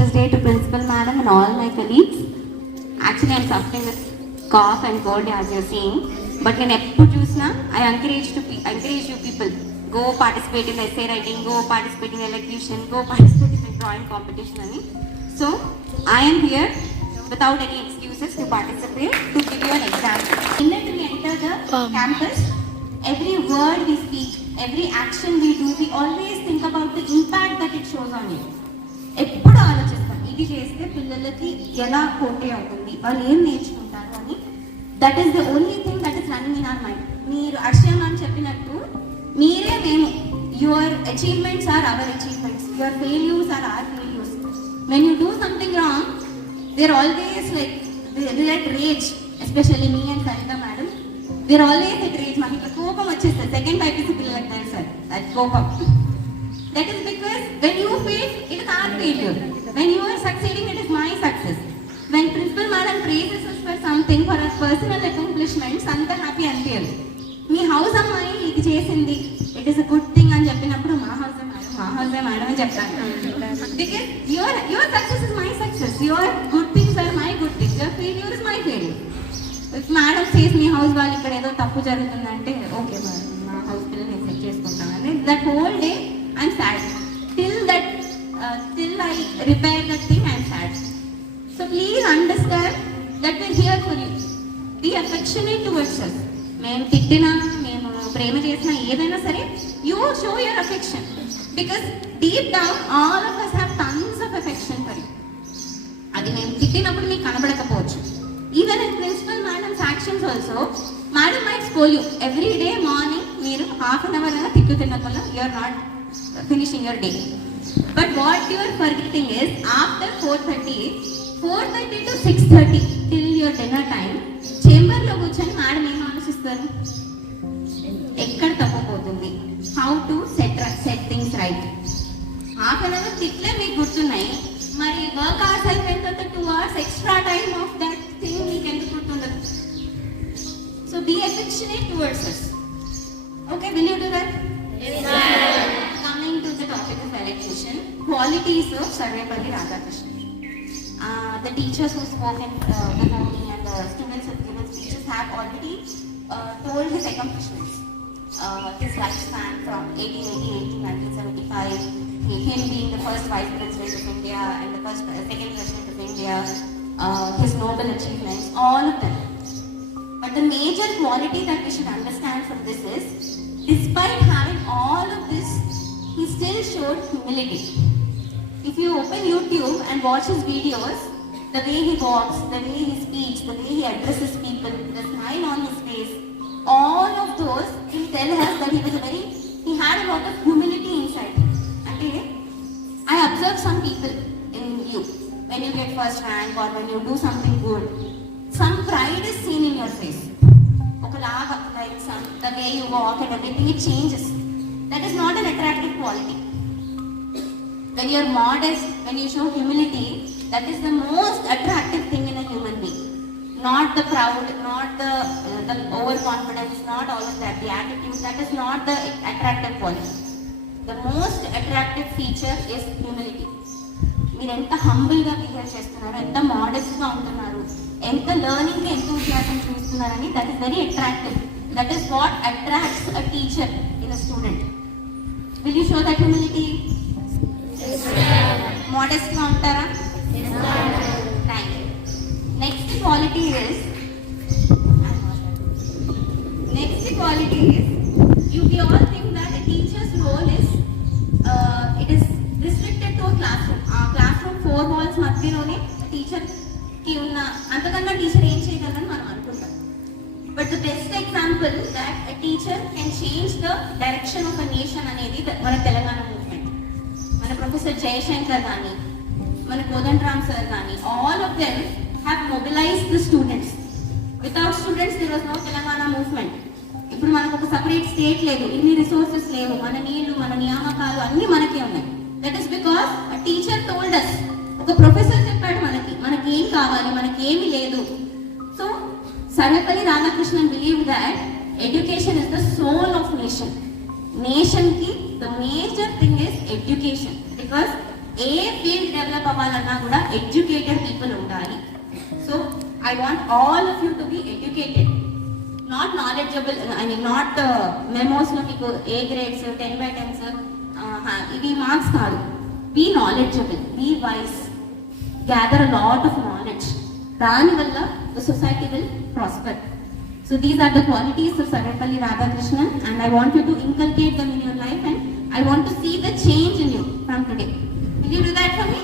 Teachers Day to Principal Madam and all my colleagues. Actually, I'm suffering with cough and cold as you're seeing. But when I encourage you people, go participate in essay writing, go participate in elocution, go participate in the drawing competition. So, I am here without any excuses to participate to give you an example. In that we enter the campus, every word we speak, every action we do, we always think about the impact that it shows on you. ఎప్పుడు ఆలోచిస్తాం ఇది చేస్తే పిల్లలకి ఎలా పోటీ అవుతుంది, వాళ్ళు ఏం నేర్చుకుంటారు అని. That is the only thing that is running in our mind. మీరు అక్షయం అని చెప్పినట్టు మీరే మేము. Your achievements are our achievements, your failures are our failures. When you do something wrong, they're always like they're at rage, especially me and Sarita madam. They're always at rage. Maniki కోపం వచ్చేస్తుంది. Second type పిల్లలకు తెలుసు సార్ అది కోపం. That is because when you fail, it is our failure. When you are succeeding, it is my success. When principal madam praises us for something, for our personal accomplishments, anta happy అనిపించదు. మీ హౌస్ అమ్మాయి ఇది చేసింది, it is a good thing అని చెప్పినప్పుడు మా house madam అని చెప్తాను. Because your success is my success, your good things are my good things, your failure is my failure. If madam says మీ హౌస్ వాళ్ళు ఇక్కడ ఏదో తప్పు జరుగుతుందంటే ఓకే మేడం మా హౌస్ పిల్లలు నేను సెట్ చేసుకుంటాను అని, that whole day I'm sad. Till I repair that thing, I'm sad. So please understand that we're here for you. Be affectionate towards us. మేము తిట్టినా, మేము ప్రేమ చేసినా ఏదైనా సరే, you show your affection. Because deep down, all of us have tons of affection for you. అది మేము తిట్టినప్పుడు మీకు కనబడకపోవచ్చు. Even in principal madam's actions also, madam might scold you. Every day morning, మీరు half an hour అయినా తిట్టు తిన్నప్పుడు you're not finishing your day. But what you are forgetting is after 4:30 to 6:30 till your dinner time, chamber లో కూర్చొని మేడం ఏం ఆలోచిస్తారు, ఎక్కడ తప్పపోతుంది, how to set things right. Half an hour తిట్లే మీకు గుర్తున్నాయి, మరి వర్క్ అవర్స్ అయిపోయిన తర్వాత 2 hours extra time of that thing మీకు ఎందుకు గుర్తుండదు. So be affectionate towards us. Okay, will you do that? Yes, ma'am. Coming to the topic of elocution, qualities of Sarvepalli Radhakrishnan. The teachers who spoke before me and the students who given speeches have already told his accomplishments. His lifespan from 1888 to 1975, him being the first Vice President of India and the second President of India, his noble achievements, all of them. But the major quality that we should understand from this is, despite having all of this, he still showed humility. If you open YouTube and watch his videos, the way he walks, the way he speaks, the way he addresses people, the smile on his face, all of those will tell us that he had a lot of humility inside. Okay? I observe some people in you. When you get first rank or when you do something good, some pride is seen in your face. Like the way you walk and everything, it changes. That is not an attractive quality. When you are modest, when you show humility, that is the most attractive thing in a human being. Not the proud, not the overconfidence, not all of that. The attitude, that is not the attractive quality. The most attractive feature is humility. మీరు ఎంత హంబుల్గా బిహేవ్ చేస్తున్నారు, ఎంత మోడెస్ట్గా ఉంటున్నారు, ఎంత learning enthusiasm చూస్తున్నారని, that is very attractive. That is what attracts a teacher in a student. Will you show that humility? మోడెస్ట్గా ఉంటారా? Thank you. Next quality is we all think that a teacher's role is it is restricted to a classroom. Classroom 4 walls మధ్యలోనే టీచర్ కి ఉన్న, అంతకన్నా టీచర్ ఏం చేయగలరని మనం అనుకుంటాం. But the best example that a teacher can change the direction of a nation అనేది మన తెలంగాణ మూవ్మెంట్. మన ప్రొఫెసర్ జయశంకర్ కానీ, మన కోదండరామ్ సార్ కానీ, all of them have mobilised the students. Without students there was no Telangana movement. ఇప్పుడు మనకు ఒక సపరేట్ స్టేట్ లేదు, ఇన్ని రిసోర్సెస్ లేవు, మన నీళ్లు, మన నియామకాలు అన్ని మనకే ఉన్నాయి. That is because a teacher told us. ఒక ప్రొఫెసర్ చెప్పాడు మనకి ఏం కావాలి, మనకి ఏమి లేదు. So Sarvepalli Radhakrishnan believe that education is the soul of nation. Nation కి the major thing is education. Because ఏ ఫీల్డ్ డెవలప్ అవ్వాలన్నా కూడా ఎడ్యుకేటెడ్ పీపుల్ ఉండాలి. So I want all of you to be educated, not knowledgeable. I mean not మెమోస్లో మీకు A grades 10/10s ఇవి marks కాదు. Be knowledgeable, be wise, gather a lot of knowledge. దానివల్ల the society will prosper. So these are the qualities of Sarvepalli Radhakrishnan, and I want you to inculcate them in your life, and I want to see the change in you from today. Will you do that for me?